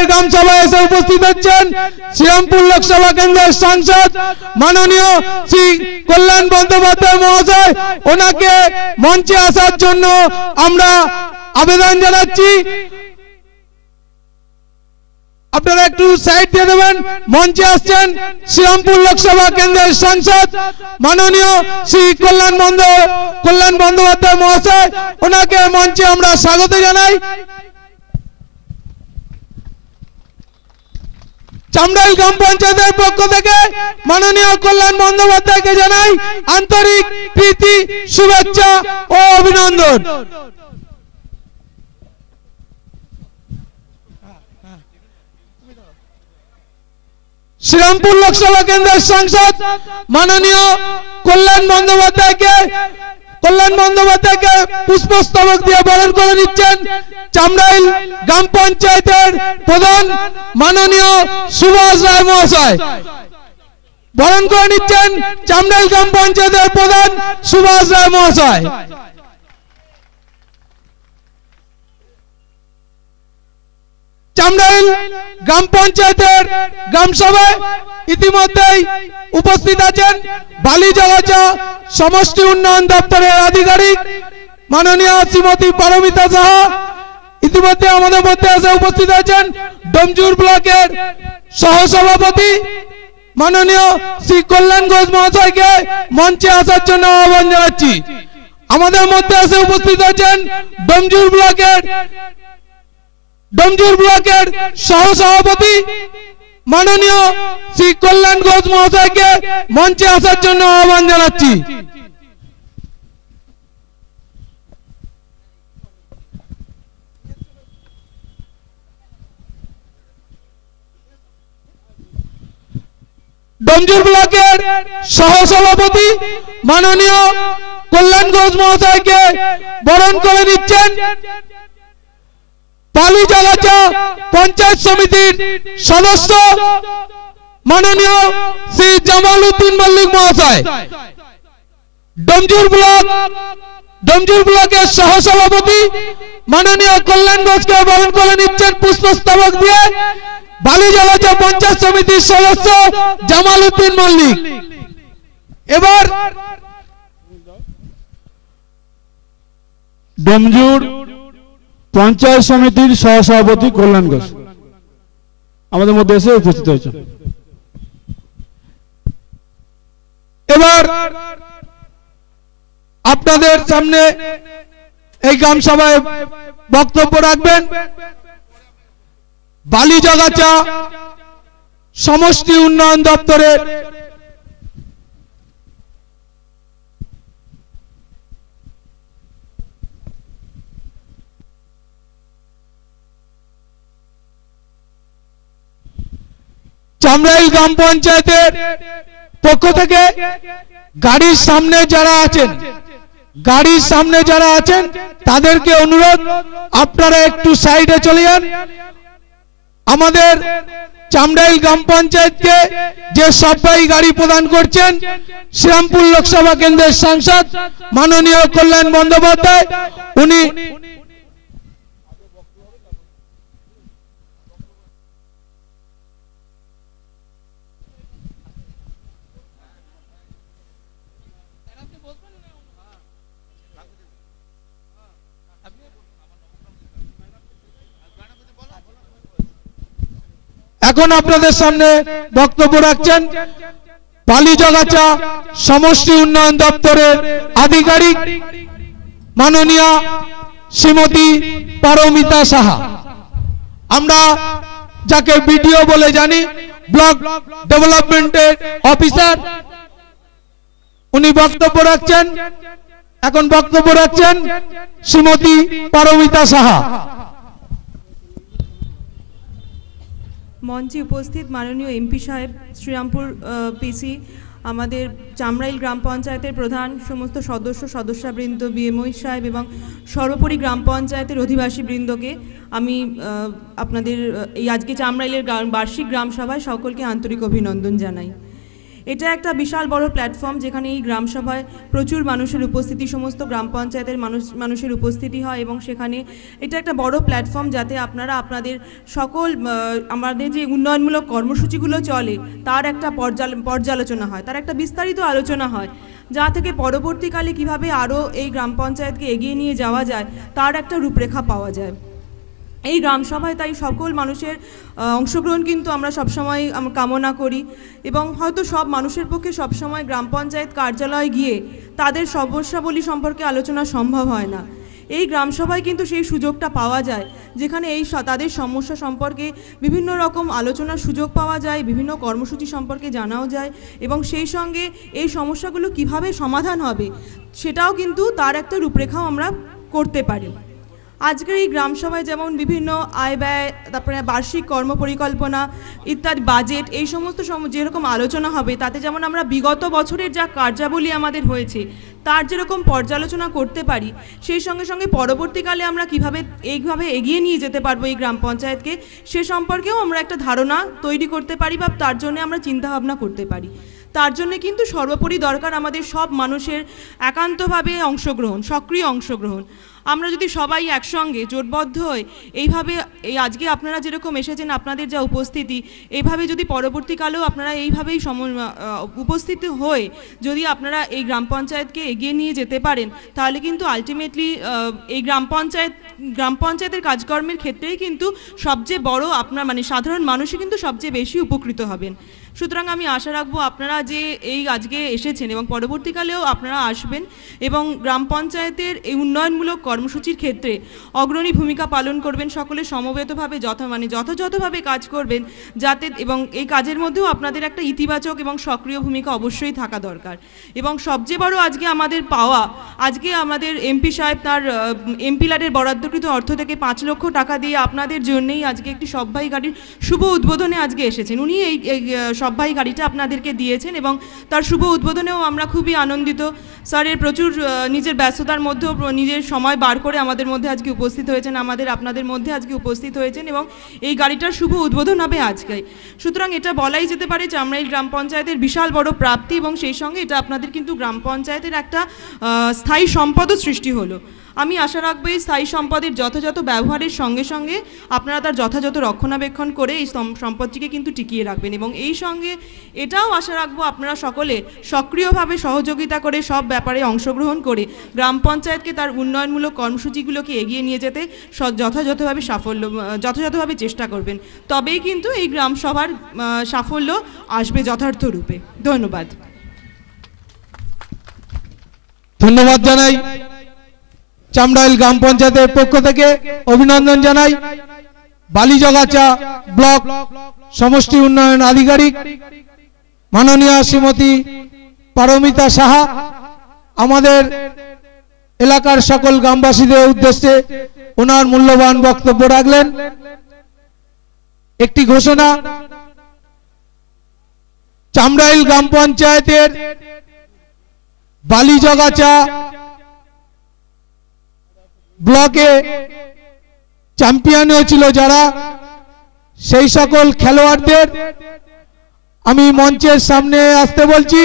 পঞ্চায়েতের গ্রাম সভায় এসে উপস্থিত হচ্ছেন শ্রীরামপুর লোকসভা কেন্দ্রের সাংসদ মাননীয় শ্রী কল্যাণ বন্দ্যোপাধ্যায় মহাশয়। ওনাকে মঞ্চে আসার জন্য আমরা আবেদন জানাচ্ছি। আপনারা একটু সাইড দিয়ে দেবেন। মঞ্চে আসছেন শ্রীরামপুর লোকসভা কেন্দ্রের সাংসদ মাননীয় শ্রী কল্যাণ বন্দ্যোপাধ্যায় মহাশয়। ওনাকে মঞ্চে আমরা স্বাগত জানাই। চামড়াইল গ্রাম পঞ্চায়েতের পক্ষ থেকে মাননীয় কল্যাণ বন্দ্যোপাধ্যায়কে জানাই আন্তরিক প্রীতি, শুভেচ্ছা ও অভিনন্দন। শ্রীরামপুর লোকসভা কেন্দ্রের সাংসদ মাননীয় কল্যাণ বন্দ্যোপাধ্যায়কে পুষ্পস্তবক দিয়ে বরণ করে নিচ্ছেন চামড়াইল গ্রাম পঞ্চায়েতের প্রধান মাননীয় সুভাষ রায় মহাশয়। বরণ করে নিচ্ছেন চামড়াইল গ্রাম পঞ্চায়েতের প্রধান সুভাষ রায় মহাশয়। চামড়াইল গ্রাম পঞ্চায়েতের গ্রাম সভায় ইতিমধ্যেই উপস্থিত আছেন বালিজগাছা সমষ্টি উন্নয়ন দপ্তরের আধিকারিক মাননীয় শ্রীমতী পারমিতা সাহা। ইতিমধ্যে আমাদের মধ্যে এসে উপস্থিত আছেন ডোমজুর ব্লকের সহসভাপতি মাননীয় শ্রী কল্যাণ ঘোষ মহাশয়কে মঞ্চে আসার জন্য আহ্বান জানাচ্ছি। আমাদের মধ্যে এসে উপস্থিত আছেন ডোমজুর ব্লকের সহসভাপতি মাননীয় শ্রী কল্যাণ ঘোষ মহাশয়কে মঞ্চে আসার জন্য আহ্বান জানাচ্ছি। ডোমজুর ব্লকের সহসভাপতি মাননীয় কল্যাণ ঘোষ মহাশয়কে বরণ করে নিচ্ছেন বালিজগাছা পঞ্চায়েত সমিতির সদস্য মাননীয় শ্রী জামাল উদ্দিন মল্লিক মহাশয়। ডোমজুর ব্লকের সহসভাপতি মাননীয় কল্যাণ ঘোষকে বরণ করে নিচ্ছেন পুষ্পস্তবক দিয়ে বালিজগাছা পঞ্চায়েত সমিতির সদস্য জামাল উদ্দিন মল্লিক। এবার ডোমজুর পঞ্চায়েত সমিতির সহসভাপতি কল্যাণ ঘোষ আমাদের মধ্যে এসে উপস্থিত হয়েছে। এবার আপনাদের সামনে এই গ্রাম সভায় বক্তব্য রাখবেন বালিজগাছা সমষ্টি উন্নয়ন দপ্তরের চামড়াইল গ্রাম পঞ্চায়েতের পক্ষ থেকে গাড়ির সামনে যারা আছেন তাদেরকে অনুরোধ আপনারা একটু সাইডে চলে যান। আমাদের চামড়াইল গ্রাম পঞ্চায়েতকে যে সবাই গাড়ি প্রদান করছেন শ্রীরামপুর লোকসভা কেন্দ্রের সাংসদ মাননীয় কল্যাণ বন্দ্যোপাধ্যায়। উনি এখন আপনাদের সামনে বক্তব্য রাখছেন বালিজগাছা সমষ্টি উন্নয়ন দপ্তরের আধিকারিক মাননীয় শ্রীমতী পারমিতা সাহা। আমরা যাকে বিডিও বলে জানি, ব্লক ডেভেলপমেন্টের অফিসার, উনি বক্তব্য রাখছেন শ্রীমতী পারমিতা সাহা। মঞ্চে উপস্থিত মাননীয় এমপি সাহেব, শ্রীরামপুর পিসি, আমাদের চামড়াইল গ্রাম পঞ্চায়েতের প্রধান, সমস্ত সদস্যবৃন্দ, বিএমওই সাহেব এবং সর্বোপরি গ্রাম পঞ্চায়েতের অধিবাসী বৃন্দকে আমি আপনাদের এই আজকে চামড়াইলের বার্ষিক গ্রাম সভায় সকলকে আন্তরিক অভিনন্দন জানাই। এটা একটা বিশাল বড় প্ল্যাটফর্ম যেখানে এই গ্রাম সভায় প্রচুর মানুষের উপস্থিতি, সমস্ত গ্রাম পঞ্চায়েতের মানুষের উপস্থিতি হয় এবং সেখানে এটা একটা বড় প্ল্যাটফর্ম যাতে আপনারা আপনাদের সকল আমাদের যে উন্নয়নমূলক কর্মসূচিগুলো চলে তার একটা পর্যালোচনা হয়, তার একটা বিস্তারিত আলোচনা হয়, যা থেকে পরবর্তীকালে কিভাবে আরও এই গ্রাম পঞ্চায়েতকে এগিয়ে নিয়ে যাওয়া যায় তার একটা রূপরেখা পাওয়া যায়। এই গ্রাম সভায় তাই সকল মানুষের অংশগ্রহণ কিন্তু আমরা সবসময় কামনা করি এবং হয়তো সব মানুষের পক্ষে সবসময় গ্রাম পঞ্চায়েত কার্যালয়ে গিয়ে তাদের সমস্যাবলী সম্পর্কে আলোচনা সম্ভব হয় না। এই গ্রাম সভায় কিন্তু সেই সুযোগটা পাওয়া যায় যেখানে তাদের সমস্যা সম্পর্কে বিভিন্ন রকম আলোচনার সুযোগ পাওয়া যায়, বিভিন্ন কর্মসূচি সম্পর্কে জানাও যায় এবং সেই সঙ্গে এই সমস্যাগুলো কিভাবে সমাধান হবে সেটাও কিন্তু তার একটা রূপরেখাও আমরা করতে পারি। আজকের এই গ্রাম সভায় যেমন বিভিন্ন আয় ব্যয়, তারপরে বার্ষিক কর্মপরিকল্পনা ইত্যাদি, বাজেট, এই সমস্ত যেরকম আলোচনা হবে তাতে যেমন আমরা বিগত বছরের যা কার্যাবলী আমাদের হয়েছে তার যেরকম পর্যালোচনা করতে পারি, সেই সঙ্গে সঙ্গে পরবর্তীকালে আমরা এইভাবে এগিয়ে নিয়ে যেতে পারবো এই গ্রাম পঞ্চায়েতকে সে সম্পর্কেও আমরা একটা ধারণা তৈরি করতে পারি বা তার জন্য আমরা চিন্তাভাবনা করতে পারি। তার জন্য কিন্তু সর্বোপরি দরকার আমাদের সব মানুষের একান্তভাবে অংশগ্রহণ, সক্রিয় অংশগ্রহণ। আমরা যদি সবাই একসঙ্গে জোটবদ্ধ হই এইভাবে, এই আজকে আপনারা যেরকম এসেছেন আপনাদের যা উপস্থিতি, এইভাবে যদি পরবর্তীকালেও আপনারা এইভাবেই উপস্থিত হয়ে যদি আপনারা এই গ্রাম পঞ্চায়েতকে এগিয়ে নিয়ে যেতে পারেন তাহলে কিন্তু আলটিমেটলি এই গ্রাম পঞ্চায়েতের কাজকর্মের ক্ষেত্রেই কিন্তু সবচেয়ে বড় আপনার সাধারণ মানুষই কিন্তু সবচেয়ে বেশি উপকৃত হবেন। সুতরাং আমি আশা রাখবো আপনারা যে এই আজকে এসেছেন এবং পরবর্তীকালেও আপনারা আসবেন এবং গ্রাম পঞ্চায়েতের এই উন্নয়নমূলক কর্মসূচির ক্ষেত্রে অগ্রণী ভূমিকা পালন করবেন, সকলে সমবেতভাবে যথাযথভাবে কাজ করবেন যাতে, এবং এই কাজের মধ্যেও আপনাদের একটা ইতিবাচক এবং সক্রিয় ভূমিকা অবশ্যই থাকা দরকার। এবং সবচেয়ে বড় আজকে আমাদের পাওয়া, আজকে আমাদের এমপি সাহেব তার এমপি ল্যাডের বরাদ্দকৃত অর্থ থেকে 5 লক্ষ টাকা দিয়ে আপনাদের জন্যই আজকে একটি সবভাই গাড়ির শুভ উদ্বোধনে আজকে এসেছেন। উনি এই সবভাই গাড়িটা আপনাদেরকে দিয়েছেন এবং তার শুভ উদ্বোধনেও আমরা খুবই আনন্দিত। স্যারের প্রচুর নিজের ব্যস্ততার মধ্যেও নিজের সময় বার করে আমাদের মধ্যে আজকে উপস্থিত হয়েছেন, আপনাদের মধ্যে আজকে উপস্থিত হয়েছেন এবং এই গাড়িটার শুভ উদ্বোধন হবে আজকে। সুতরাং এটা বলাই যেতে পারে যে আমরা এই গ্রাম পঞ্চায়েতের বিশাল বড় প্রাপ্তি এবং সেই সঙ্গে এটা আপনাদের কিন্তু গ্রাম পঞ্চায়েতের একটা স্থায়ী সম্পদও সৃষ্টি হলো। আমি আশা রাখবো এই স্থায়ী সম্পদের যথাযথ ব্যবহারের সঙ্গে সঙ্গে আপনারা তার যথাযথ রক্ষণাবেক্ষণ করে এই সম্পদটিকে কিন্তু টিকিয়ে রাখবেন এবং এই সঙ্গে এটাও আশা রাখবো আপনারা সকলে সক্রিয়ভাবে সহযোগিতা করে সব ব্যাপারে অংশগ্রহণ করে গ্রাম পঞ্চায়েতকে তার উন্নয়নমূলক কর্মসূচিগুলোকে এগিয়ে নিয়ে যেতে যথাযথভাবে চেষ্টা করবেন। তবেই কিন্তু এই গ্রাম সভার সাফল্য আসবে যথার্থ রূপে। ধন্যবাদ। ধন্যবাদ জানাই চামড়াইল গ্রাম পঞ্চায়েতের পক্ষ থেকে, অভিনন্দন জানাই বালিজগাছা ব্লক সমষ্টি উন্নয়ন আধিকারিক মাননীয় শ্রীমতী পারমিতা সাহা আমাদের এলাকার সকল গ্রামবাসীদের উদ্দেশ্যে ওনার মূল্যবান বক্তব্য রাখলেন। একটি ঘোষণা, চামড়াইল গ্রাম পঞ্চায়েতের বালিজগাছা ব্লকে চ্যাম্পিয়ন হয়েছিল যারা, সেই সকল খেলোয়াড়দের আমি মঞ্চের সামনে আসতে বলছি।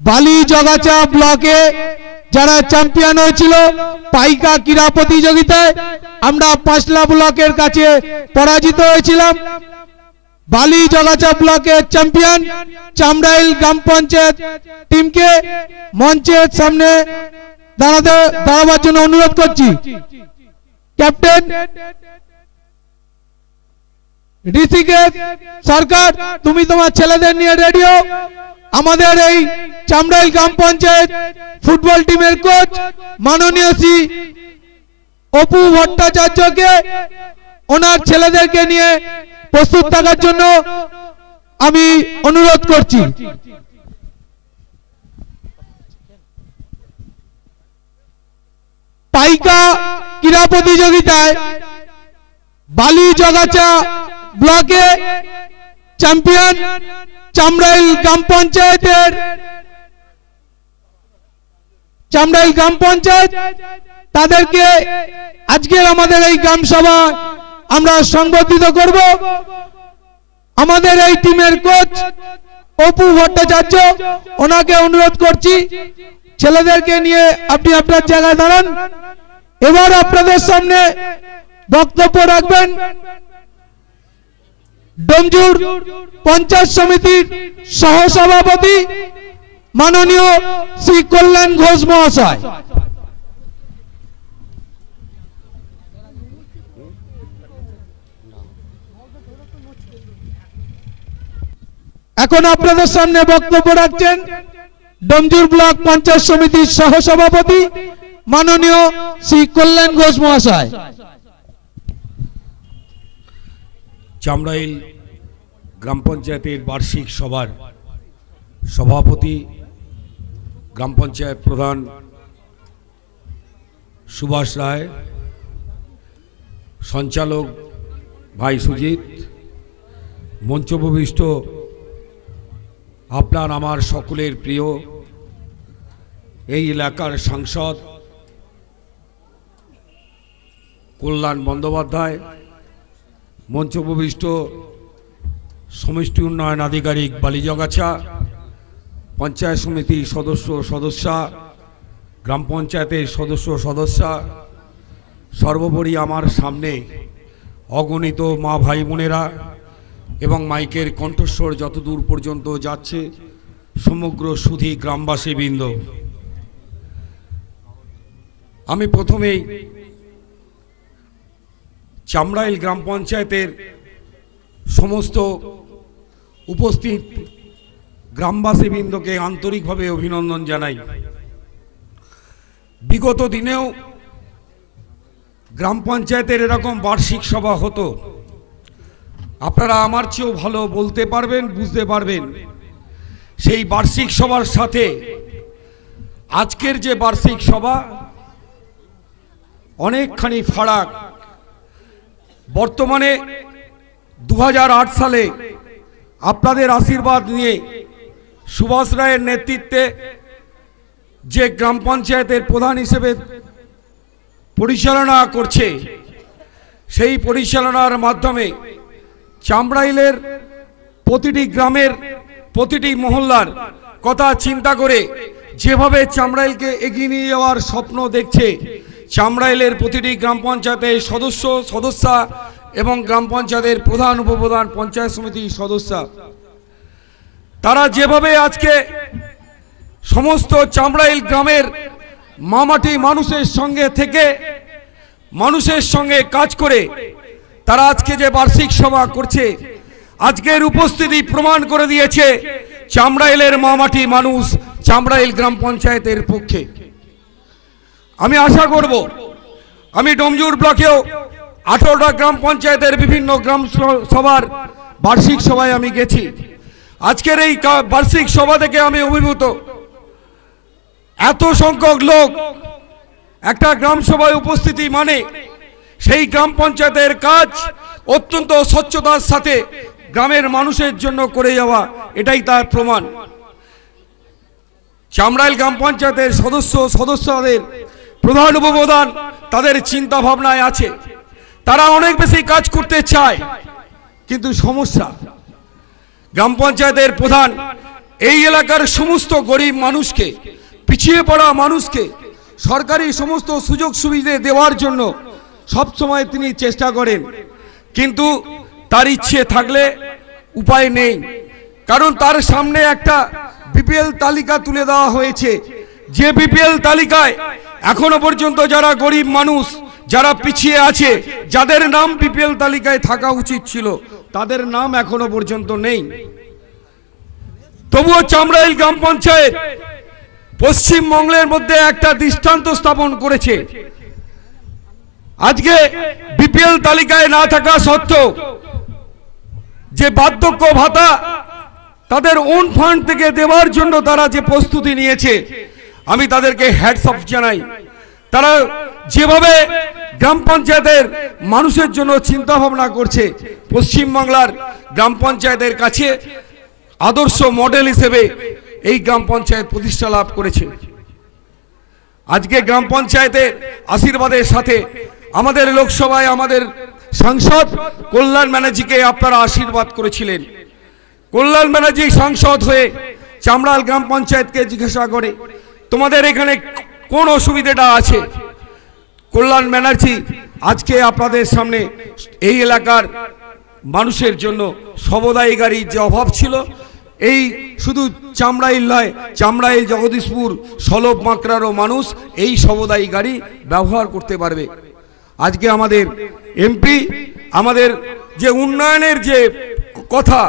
বালিজগাছা ব্লকে যারা চ্যাম্পিয়ন হয়েছিল পাইকা ক্রীড়া প্রতিযোগিতায়, আমরা পাঁচলা ব্লকের কাছে পরাজিত হয়েছিলাম। বালিজগাছা ব্লকের চ্যাম্পিয়ন চামড়াইল গ্রাম পঞ্চায়েত টিমকে মঞ্চের সামনে দাঁড়াবার জন্য অনুরোধ করছি। ক্যাপ্টেন ঋষিকেশ সরকার, তুমি তোমার ছেলেদের নিয়ে রেডি হও। আমাদের এই চামড়াইল গ্রাম পঞ্চায়েত ফুটবল টিমের কোচ মাননীয় শ্রী অপু ভট্টাচার্যকে ওনার ছেলেদেরকে নিয়ে প্রস্তুত থাকার জন্য আমি অনুরোধ করছি। পাইকা ক্রীড়া প্রতিযোগিতায় বালিজগাছা ব্লকে চ্যাম্পিয়ন চামড়াইল গ্রাম পঞ্চায়েত, তাদেরকে আজকের আমাদের এই গ্রাম সভা আমরা সংবর্ধিত করব। আমাদের এই টিমের কোচ অপু ভট্টাচার্য, ওনাকে অনুরোধ করছি ছেলেদেরকে নিয়ে আপনি আপনার জায়গায় দাঁড়ান। এবার আপনাদের সামনে বক্তব্য রাখবেন ডোমজুর পঞ্চায়েত সমিতির সহসভাপতি মাননীয় শ্রী কল্যাণ ঘোষ মহাশয়। এখন আপনাদের সামনে বক্তব্য রাখছেন ডোমজুর ব্লক পঞ্চায়েত সমিতির সহসভাপতি মাননীয় শ্রী কল্যাণ ঘোষ মহাশয়। চামড়াইল গ্রাম পঞ্চায়েতের বার্ষিক সভার সভাপতি, গ্রাম পঞ্চায়েত প্রধান সুভাষ রায়, সঞ্চালক ভাই সুজিত, মঞ্চোপবিষ্ট আপনার আমার সকলের প্রিয় এই এলাকার সাংসদ কল্যাণ বন্দ্যোপাধ্যায়, মঞ্চোপবিষ্ট সমষ্টি উন্নয়ন আধিকারিক বালিজগাছা, পঞ্চায়েত সমিতির সদস্যা, গ্রাম পঞ্চায়েতের সদস্যা, সর্বোপরি আমার সামনে অগণিত মা ভাই বোনেরা এবং মাইকের কণ্ঠস্বর যতদূর পর্যন্ত যাচ্ছে সমগ্র সুধী গ্রামবাসীবৃন্দ, আমি প্রথমেই চামড়াইল গ্রাম পঞ্চায়েতের সমস্ত উপস্থিত গ্রামবাসীবৃন্দকে আন্তরিকভাবে অভিনন্দন জানাই। বিগত দিনেও গ্রাম পঞ্চায়েতের এরকম বার্ষিক সভা হতো। আপনারা আমার চেয়েও ভালো বলতে পারবেন, বুঝতে পারবেন। সেই বার্ষিক সভার সাথে আজকের যে বার্ষিক সভা অনেকখানি ফারাক। বর্তমানে 2008 সালে আপনাদের আশীর্বাদ নিয়ে সুভাষ রায়ের নেতৃত্বে যে গ্রাম পঞ্চায়েতের প্রধান হিসেবে পরিচালনা করছে, সেই পরিচালনার মাধ্যমে চামড়াইলের প্রতিটি গ্রামের প্রতিটি মহল্লার কথা চিন্তা করে যেভাবে চামড়াইলকে এগিয়ে নিয়ে যাওয়ার স্বপ্ন দেখছে, চামড়াইলের প্রতিটি গ্রাম পঞ্চায়েতের সদস্যা এবং গ্রাম পঞ্চায়েতের প্রধান উপপ্রধান পঞ্চায়েত সমিতির সদস্যা, তারা যেভাবে আজকে সমস্ত চামড়াইল গ্রামের মামাটি মানুষের সঙ্গে থেকে মানুষের সঙ্গে কাজ করে তারা আজকে যে বার্ষিক সভা করছে, আজকের উপস্থিতি প্রমাণ করে দিয়েছে চামড়াইলের মামাটি মানুষ চামড়াইল গ্রাম পঞ্চায়েতের পক্ষে। আমি আশা করব, আমি ডোমজুর ব্লকেও 18টা গ্রাম পঞ্চায়েতের বিভিন্ন গ্রাম সভার বার্ষিক সভায় আমি গেছি। আজকের এই বার্ষিক সভা থেকে আমি অভিভূত। এত সংখ্যক লোক একটা গ্রাম সভায় উপস্থিতি মানে সেই গ্রাম পঞ্চায়েতের কাজ অত্যন্ত স্বচ্ছতার সাথে গ্রামের মানুষের জন্য করে যাওয়া, এটাই তার প্রমাণ। চামড়াইল গ্রাম পঞ্চায়েতের সদস্যদের প্রধান উপপ্রধান তাদের চিন্তা ভাবনায় আছে, তারা অনেক বেশি কাজ করতে চায়, কিন্তু সমস্যা গ্রাম পঞ্চায়েতের প্রধান এই এলাকার সমস্ত গরিব মানুষকে, পিছিয়ে পড়া মানুষকে সরকারি সমস্ত সুযোগ সুবিধা দেওয়ার জন্য সবসময় তিনি চেষ্টা করেন, কিন্তু তার ইচ্ছে থাকলে উপায় নেই। কারণ তার সামনে একটা বিপিএল তালিকা তুলে দেওয়া হয়েছে, যে বিপিএল তালিকায় এখনো পর্যন্ত যারা গরিব মানুষ, যারা পিছিয়ে আছে, যাদের নাম বিপিএল তালিকায় থাকা উচিত ছিল, তাদের নাম এখনো পর্যন্ত নেই। তবুও চামড়াইল গ্রাম পঞ্চায়েত পশ্চিমবঙ্গের মধ্যে একটা দৃষ্টান্ত স্থাপন করেছে। আজকে বিপিএল তালিকায় না থাকা সত্ত্বেও যে বার্ধক্য ভাতা তাদের ওন ফান্ড থেকে দেওয়ার জন্য তারা যে প্রস্তুতি নিয়েছে, আমি তাদেরকে হ্যাটস অফ জানাই। তারা যেভাবে গ্রাম পঞ্চায়েতের মানুষের জন্য চিন্তা ভাবনা করছে, পশ্চিমবাংলার গ্রাম পঞ্চায়েতের কাছে আদর্শ মডেল হিসেবে এই গ্রাম পঞ্চায়েত প্রতিষ্ঠা লাভ করেছে। আজকে গ্রাম পঞ্চায়েতের আশীর্বাদের সাথে আমাদের লোকসভায় আমাদের সাংসদ কল্যাণ ব্যানার্জিকে আপনারা আশীর্বাদ করেছিলেন। কল্যাণ ব্যানার্জি সাংসদ হয়ে চামড়াইল গ্রাম পঞ্চায়েতকে জিজ্ঞাসা করে তোমাদের এখানে কোন অসুবিধাটা আছে। কল্যাণ ব্যানার্জি আজকে আপনাদের সামনে এই এলাকার মানুষের জন্য শবদায়ী গাড়ির যে অভাব ছিল, এই শুধু চামড়াইল নয়, চামড়াইল জগদীশপুর সলভ মাকড়ারও মানুষ এই শবদায়ী গাড়ি ব্যবহার করতে পারবে। আজকে আমাদের এমপি আমাদের যে উন্নয়নের যে কথা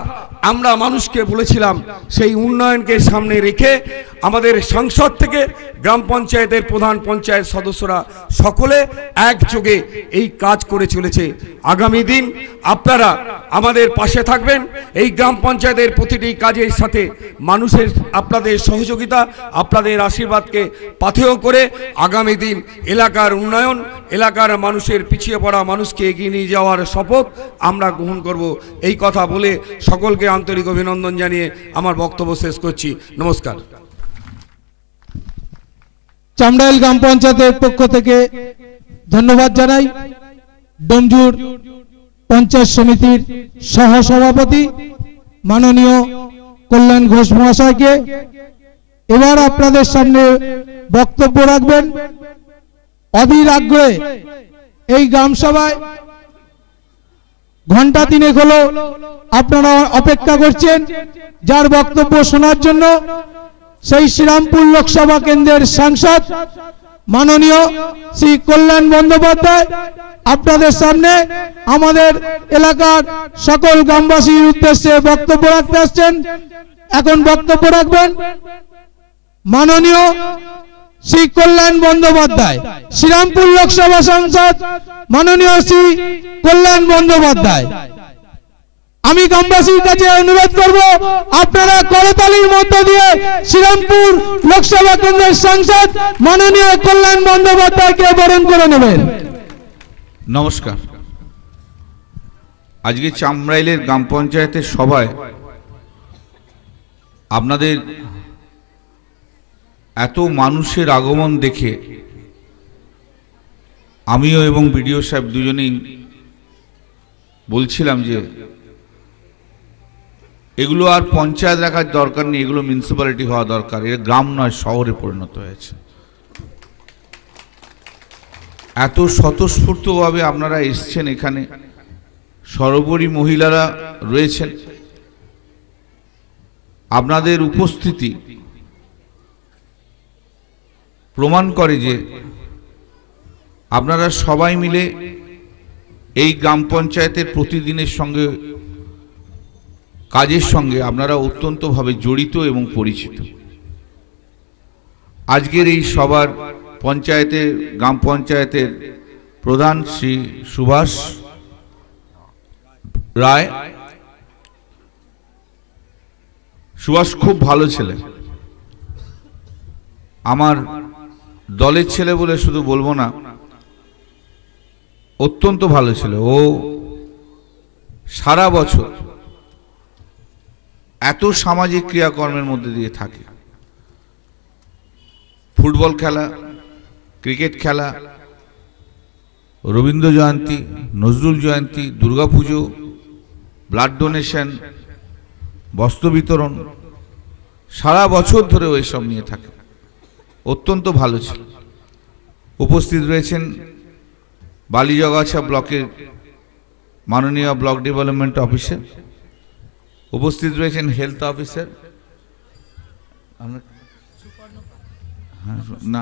আমরা মানুষকে বলেছিলাম, সেই উন্নয়নকে সামনে রেখে আমাদের সংসদ থেকে গ্রাম পঞ্চায়েতের প্রধান পঞ্চায়েত সদস্যরা সকলে একযোগে এই কাজ করে চলেছে। আগামী দিন আপনারা আমাদের পাশে থাকবেন। এই গ্রাম পঞ্চায়েতের প্রতিটি কাজের সাথে মানুষের আপনাদের সহযোগিতা, আপনাদের আশীর্বাদকে পাথেয় করে আগামী দিন এলাকার উন্নয়ন, এলাকার মানুষের পিছিয়ে পড়া মানুষকে এগিয়ে নিয়ে যাওয়ার শপথ আমরা গ্রহণ করব। এই কথা বলে সকলকে আন্তরিক অভিনন্দন জানিয়ে আমার বক্তব্য শেষ করছি। নমস্কার। চামড়াইল গ্রাম পঞ্চায়েতের পক্ষ থেকে ধন্যবাদ জানাই ডোমজুর পঞ্চায়েত সমিতির সহসভাপতি মাননীয় কল্যাণ ঘোষ মহাশয়কে। এবার আপনাদের সামনে বক্তব্য রাখবেন অধীর আগ্রহে এই গ্রাম সভায় ঘন্টা তিনেক হলো আপনারা অপেক্ষা করছেন যার বক্তব্য শোনার জন্য, সেই শ্রীরামপুর লোকসভা কেন্দ্রের সাংসদ মাননীয় শ্রী কল্যাণ বন্দ্যোপাধ্যায় আপনাদের সামনে আমাদের এলাকার সকল গ্রামবাসীর উদ্দেশ্যে বক্তব্য রাখতে আসছেন। এখন বক্তব্য রাখবেন মাননীয় শ্রী কল্যাণ বন্দ্যোপাধ্যায়, শ্রীরামপুর লোকসভা সাংসদ মাননীয় শ্রী কল্যাণ বন্দ্যোপাধ্যায়। আমি গ্রামবাসীর কাছে অনুরোধ করব আপনারা করতালির মধ্য দিয়ে শ্রীরামপুর লোকসভা কেন্দ্রের সাংসদ মাননীয় কল্যাণ বন্দ্যোপাধ্যায়কে বরণ করে নেবেন। নমস্কার। আজকে চামড়াইলের গ্রাম পঞ্চায়েতের সভায় আপনাদের এত মানুষের আগমন দেখে আমিও এবং বিডিও সাহেব দুজনেই বলছিলাম যে এগুলো আর পঞ্চায়েত রাখার দরকার নেই, এগুলো মিউনিসিপ্যালিটি হওয়া দরকার। এর গ্রাম নয়, শহরে পরিণত হয়েছে। এত স্বতঃস্ফূর্তভাবে আপনারা এসছেন এখানে, সর্বোপরি মহিলারা রয়েছেন। আপনাদের উপস্থিতি প্রমাণ করে যে আপনারা সবাই মিলে এই গ্রাম পঞ্চায়েতের প্রতিদিনের সঙ্গে কাজের সঙ্গে আপনারা অত্যন্তভাবে জড়িত এবং পরিচিত। আজকের এই সভার পঞ্চায়েতের গ্রাম পঞ্চায়েতের প্রধান শ্রী সুভাষ রায়, সুভাষ খুব ভালো ছেলে, আমার দলের ছেলে বলে শুধু বলবো না, অত্যন্ত ভালো ছেলে। ও সারা বছর এত সামাজিক ক্রিয়াকর্মের মধ্যে দিয়ে থাকে। ফুটবল খেলা, ক্রিকেট খেলা, রবীন্দ্র জয়ন্তী, নজরুল জয়ন্তী, দুর্গাপুজো, ব্লাড ডোনেশন, বস্ত্র বিতরণ, সারা বছর ধরে ওই সব নিয়ে থাকে। অত্যন্ত ভালো ছিল। উপস্থিত রয়েছেন বালিজগাছা ব্লকের মাননীয় ব্লক ডেভেলপমেন্ট অফিসার, উপস্থিত রয়েছেন হেলথ অফিসার, না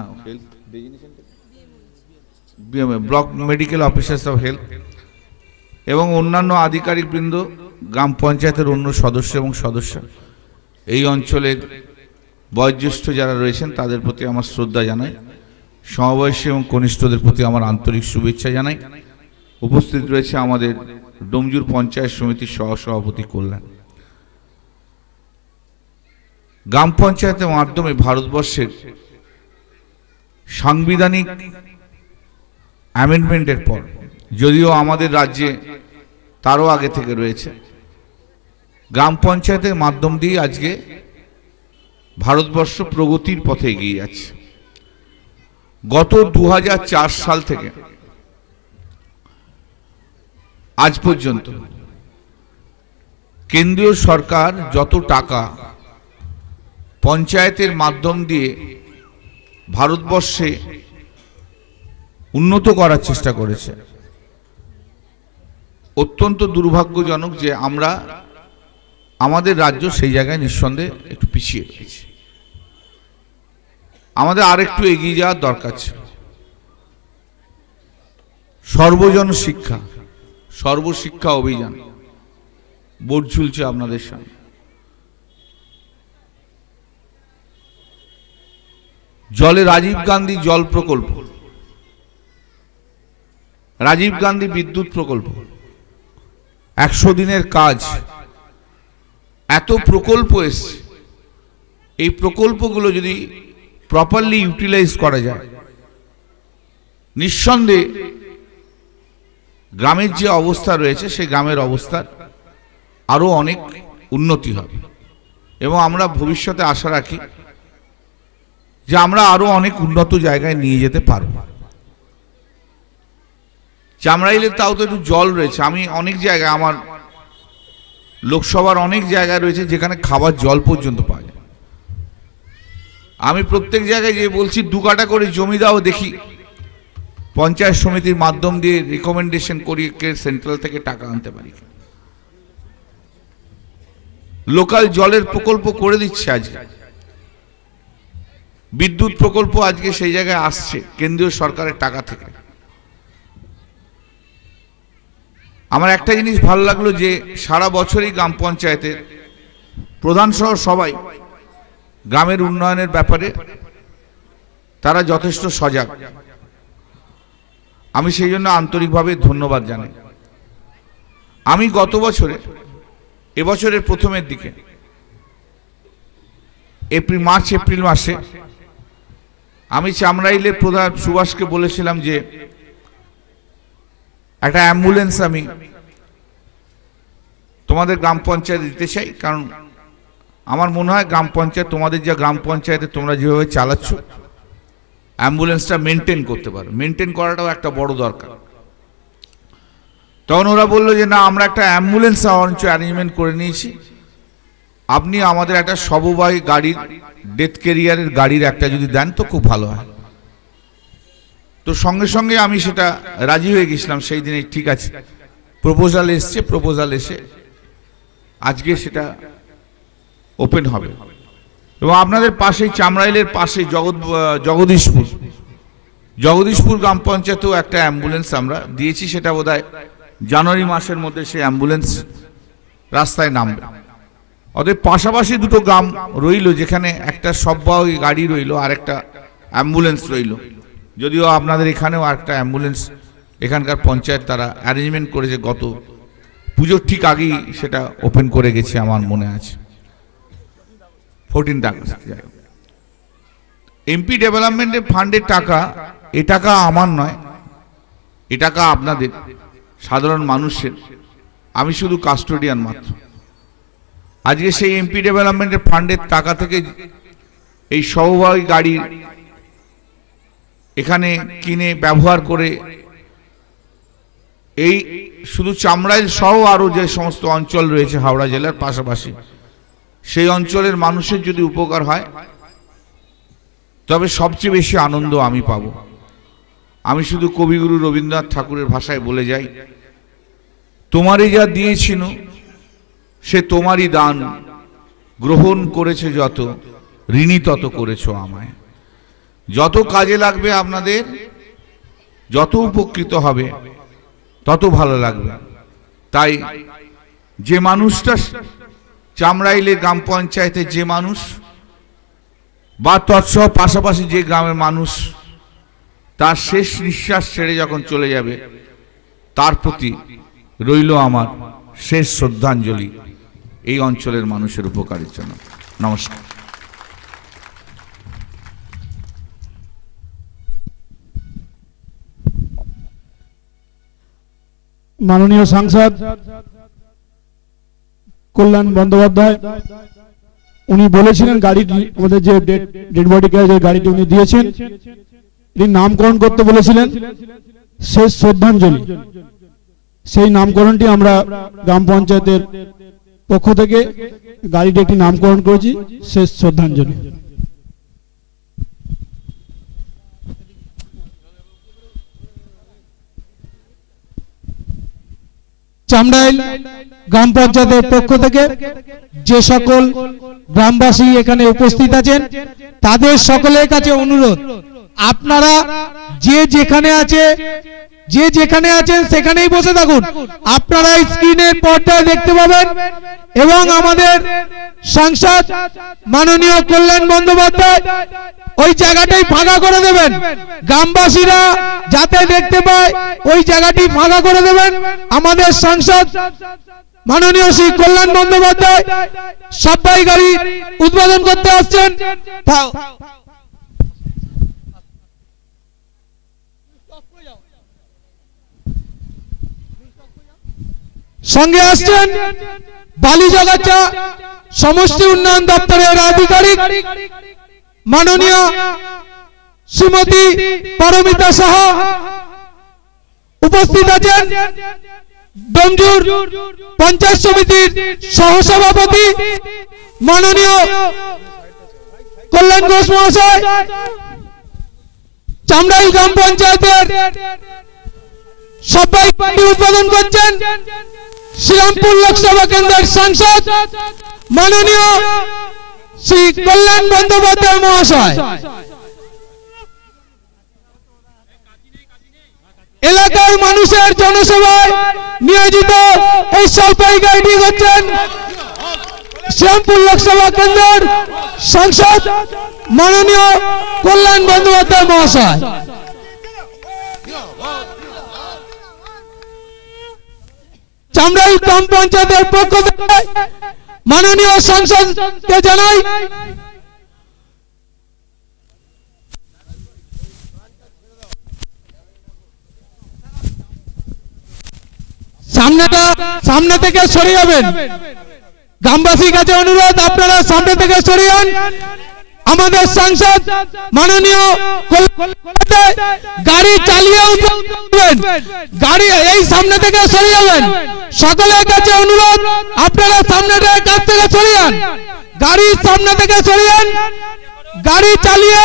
block medical officers of health এবং অন্যান্য আধিকারিক বৃন্দ, গ্রাম পঞ্চায়েতের অন্য সদস্য এবং সদস্য, এই অঞ্চলের বয়োজ্যেষ্ঠ যারা রয়েছেন তাদের প্রতি আমার শ্রদ্ধা জানাই, সমবয়সী এবং কনিষ্ঠদের প্রতি আমার আন্তরিক শুভেচ্ছা জানাই। উপস্থিত রয়েছে আমাদের ডোমজুর পঞ্চায়েত সমিতির সহসভাপতি কল্যাণ। গ্রাম পঞ্চায়েতের মাধ্যমে ভারতবর্ষের সাংবিধানিক অ্যামেন্ডমেন্টের পর, যদিও আমাদের রাজ্যে তারও আগে থেকে রয়েছে, গ্রাম পঞ্চায়েতের মাধ্যম দিয়ে আজকে ভারতবর্ষ প্রগতির পথে এগিয়ে যাচ্ছে। গত 2004 সাল থেকে আজ পর্যন্ত কেন্দ্রীয় সরকার যত টাকা পঞ্চায়েতের মাধ্যম দিয়ে ভারতবর্ষে উন্নত করার চেষ্টা করেছে, অত্যন্ত দুর্ভাগ্যজনক যে আমরা আমাদের রাজ্য সেই জায়গায় নিঃসন্দেহে একটু পিছিয়ে রয়েছে। আমাদের আরেকটু এগিয়ে যাওয়ার দরকার ছিল। সর্বজন শিক্ষা, সর্বশিক্ষা অভিযান বোর্ড ঝুলছে আপনাদের সামনে। জলে রাজীব গান্ধী জল প্রকল্প, রাজীব গান্ধী বিদ্যুৎ প্রকল্প, 100 দিনের কাজ, এত প্রকল্প এসছে। এই প্রকল্পগুলো যদি প্রপারলি ইউটিলাইজ করা যায়, নিঃসন্দেহে গ্রামের যে অবস্থা রয়েছে সেই গ্রামের অবস্থার আরো অনেক উন্নতি হবে। এবং আমরা ভবিষ্যতে আশা রাখি যে আমরা আরো অনেক উন্নত জায়গায় নিয়ে যেতে পারব। চামড়াইলের তাও তো একটু জল রয়েছে। আমি অনেক জায়গায়, আমার লোকসভার অনেক জায়গায় রয়েছে যেখানে খাবার জল পর্যন্ত পাওয়া যায়। আমি প্রত্যেক জায়গায় যে বলছি 2 কাঠা করে জমি দাও, দেখি পঞ্চায়েত সমিতির মাধ্যম দিয়ে রিকমেন্ডেশন করিয়ে সেন্ট্রাল থেকে টাকা আনতে পারি। লোকাল জলের প্রকল্প করে দিচ্ছে আজকে, বিদ্যুৎ প্রকল্প আজকে সেই জায়গায় আসছে কেন্দ্রীয় সরকারের টাকা থেকে। আমার একটা জিনিস ভালো লাগলো যে সারা বছরই গ্রাম পঞ্চায়েতের প্রধান সহ সবাই গ্রামের উন্নয়নের ব্যাপারে তারা যথেষ্ট সজাগ। আমি সেই জন্য আন্তরিকভাবে ধন্যবাদ জানাই। আমি গত বছরে, এবছরের প্রথমের দিকে মার্চ এপ্রিল মাসে আমি চামড়াইলের প্রধান সুভাষকে বলেছিলাম যে একটা অ্যাম্বুলেন্স আমি তোমাদের গ্রাম পঞ্চায়েত দিতে চাই। কারণ আমার মনে হয় গ্রাম পঞ্চায়েত, তোমাদের যা গ্রাম পঞ্চায়েতে তোমরা যেভাবে চালাচ্ছ, অ্যাম্বুলেন্সটা মেনটেন করতে পারো। মেনটেন করাটাও একটা বড় দরকার। তখন ওরা বললো যে না, আমরা একটা অ্যাম্বুলেন্স অ্যারেঞ্জমেন্ট করে নিয়েছি, আপনি আমাদের একটা সববাহী গাড়ির, ডেথ ক্যারিয়ারের গাড়ির একটা যদি দেন তো খুব ভালো হয়। তো সঙ্গে সঙ্গে আমি সেটা রাজি হয়ে গেছিলাম সেই দিনে। ঠিক আছে, প্রপোজাল এসছে, প্রপোজাল এসে আজকে সেটা ওপেন হবে। এবং আপনাদের পাশেই চামড়াইলের পাশে জগদীশপুর গ্রাম পঞ্চায়েতেও একটা অ্যাম্বুলেন্স আমরা দিয়েছি। সেটা বোধহয় জানুয়ারি মাসের মধ্যে সেই অ্যাম্বুলেন্স রাস্তায় নামবে। অতএব পাশাপাশি দুটো গ্রাম রইল যেখানে একটা সববাহী গাড়ি রইল আর একটা অ্যাম্বুলেন্স রইল। যদিও আপনাদের এখানেও একটা অ্যাম্বুলেন্স এখানকার পঞ্চায়েত তারা অ্যারেঞ্জমেন্ট করেছে, গত পুজোর ঠিক আগেই সেটা ওপেন করে গেছে আমার মনে আছে, 14 আগস্ট। এমপি ডেভেলপমেন্টের ফান্ডের টাকা, এ টাকা আমার নয়, এ টাকা আপনাদের সাধারণ মানুষের। আমি শুধু কাস্টোডিয়ান মাত্র। আজকে সেই এমপি ডেভেলপমেন্টের ফান্ডের টাকা থেকে এই সহবাহী গাড়ি এখানে কিনে ব্যবহার করে এই শুধু চামড়াইল সহ আরো যে সমস্ত অঞ্চল রয়েছে হাওড়া জেলার পাশাপাশি, সেই অঞ্চলের মানুষের যদি উপকার হয় তবে সবচেয়ে বেশি আনন্দ আমি পাব। আমি শুধু কবিগুরু রবীন্দ্রনাথ ঠাকুরের ভাষায় বলে যাই, তোমারই যা দিয়েছিল সে তোমারই দান, গ্রহণ করেছে যত, ঋণী তত করেছ আমায়। যত কাজে লাগবে আপনাদের, যত উপকৃত হবে তত ভালো লাগবে। তাই যে মানুষটা চামড়াইলে গ্রাম পঞ্চায়েতে, যে মানুষ বা তৎসহ পাশাপাশি যে গ্রামের মানুষ তার শেষ নিঃশ্বাস ছেড়ে যখন চলে যাবে, তার প্রতি রইল আমার শেষ শ্রদ্ধাঞ্জলি এই অঞ্চলের মানুষের উপকারের জন্য। নমস্কার। মাননীয় সাংসদ কল্যাণ বন্দ্যোপাধ্যায় উনি বলেছিলেন গাড়ি, আমাদের যে ডেড বডি ক্যারেজের গাড়িটি উনি দিয়েছেন, এর নামকরণ করতে বলেছিলেন শেষ শ্রদ্ধাঞ্জলি। সেই নামকরণটি আমরা গ্রাম পঞ্চায়েতের পক্ষ থেকে গাড়িটি একটি নামকরণ করেছি। শেষ শ্রদ্ধাঞ্জলি। চামড়াইল গ্রাম পঞ্চায়েতের পক্ষ থেকে যে সকল গ্রামবাসী এখানে উপস্থিত আছেন তাদের সকলের কাছে অনুরোধ, আপনারা যে যেখানে আছেন সেখানেই বসে থাকুন। আপনারা স্ক্রিনের পর্দায় দেখতে পাবেন এবং আমাদের সাংসদ মাননীয় কল্যাণ বন্দ্যোপাধ্যায় ওই জায়গাটাই ফাঁকা করে দেবেন, গ্রামবাসীরা যাতে দেখতে পায় ওই জায়গাটি ফাঁকা করে দেবেন। আমাদের সাংসদ মাননীয় শ্রী কল্যাণ বন্দ্যোপাধ্যায় সবাই গাড়ি উদ্বোধন করতে আসছেন। সঙ্গে আসছেন বালিজগাছা সমষ্টি উন্নয়ন দপ্তরের আধিকারিক মাননীয় শ্রীমতী পারমিতা সাহা, উপস্থিত আছেন ডোমজুর পঞ্চায়েত সমিতির সহসভাপতি মাননীয় কল্যাণ ঘোষ মহাশয়, চামড়াইল গ্রাম পঞ্চায়েতের সবাই উদ্বোধন করছেন শ্রীরামপুর লোকসভা কেন্দ্রের সাংসদ মাননীয় শ্রী কল্যাণ বন্দ্যোপাধ্যায় মহাশয়। এলাকার মানুষের জনসভায় নিয়োজিত এই স্বল্পাই গাড়িটি হচ্ছেন শ্রীরামপুর লোকসভা কেন্দ্রের সাংসদ মাননীয় কল্যাণ বন্দ্যোপাধ্যায় মহাশয়। চামড়াইল গ্রাম পঞ্চায়েতের পক্ষ থেকে মাননীয় সাংসদকে জানাই সামনে থেকে সরে যাবেন। গ্রামবাসীর কাছে অনুরোধ, আপনারা সামনে থেকে সরে যান। আমাদের সাংসদ মাননীয় গাড়ি চালিয়ে উঠবেন, গাড়ি এই সামনে থেকে সরে যাবেন। সকলের কাছে অনুরোধ, আপনারা সামনের কাছ থেকে সরে যান, গাড়ির সামনে থেকে সরে যান। গাড়ি চালিয়ে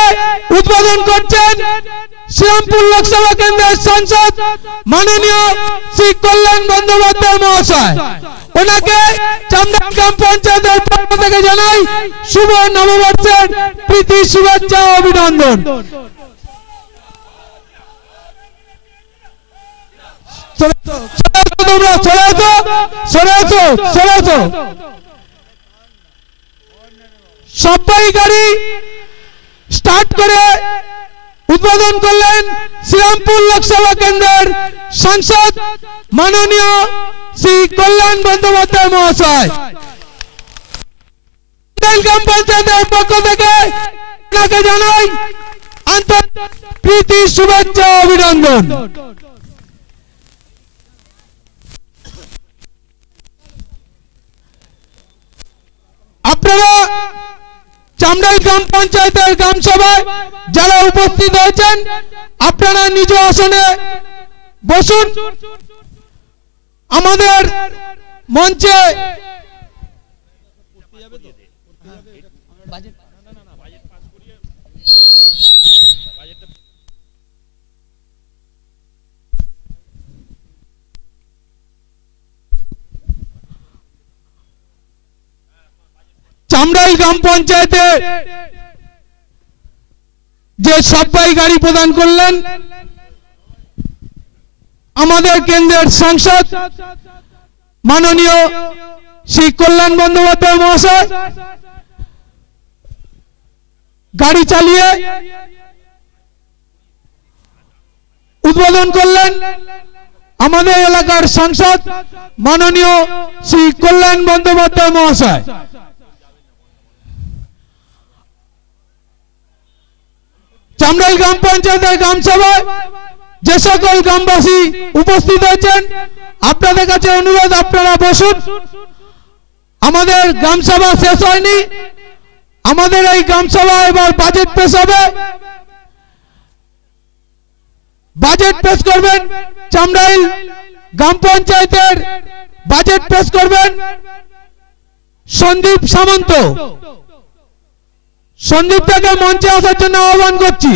উদ্বোধন করছেন শ্রীরামপুর লোকসভা কেন্দ্রের সাংসদ মাননীয় শ্রী কল্যাণ বন্দ্যোপাধ্যায় মহাশয়। ওনাকে চামড়াইল গ্রাম পঞ্চায়েতের পক্ষ থেকে জানাই শুভ নববর্ষের প্রীতি শুভেচ্ছা ও অভিনন্দন। সবাই গাড়ি স্টার্ট করে উদ্বোধন করলেন শ্রীরামপুর লোকসভা কেন্দ্রের সাংসদ মাননীয় শ্রী কল্যাণ বন্দ্যোপাধ্যায় মহাশয়। গ্রাম পঞ্চায়েতের পক্ষ থেকে আপনাকে জানাই আন্তরিক প্রীতি শুভেচ্ছা অভিনন্দন। আপনারা চামড়াইল গ্রাম পঞ্চায়েতের গ্রাম সভায় যারা উপস্থিত হয়েছেন আপনারা নিজ আসনে বসুন। আমাদের মঞ্চে চামড়াইল গ্রাম পঞ্চায়েতে যে সবাই গাড়ি প্রদান করলেন আমাদের কেন্দ্রের সাংসদ মাননীয় শ্রী কল্যাণ বন্দ্যোপাধ্যায় মহাশয়, গাড়ি চালিয়ে উদ্বোধন করলেন আমাদের এলাকার সাংসদ মাননীয় শ্রী কল্যাণ বন্দ্যোপাধ্যায় মহাশয়। চামড়াইল গ্রাম পঞ্চায়েতের গ্রাম সভায় যে সকল গ্রামবাসী উপস্থিত হয়েছেন আপনাদের কাছে অনুরোধ, আপনারা বসুন। আমাদের গ্রাম সভা শেষ হয়নি, আমাদের এই গ্রাম সভা এবার বাজেট পেশ হবে। বাজেট পেশ করবেন চামড়াইল গ্রাম পঞ্চায়েতের, বাজেট পেশ করবেন সন্দীপ সামন্ত। সন্দীপটাকে মঞ্চে আসার জন্য আহ্বান করছি।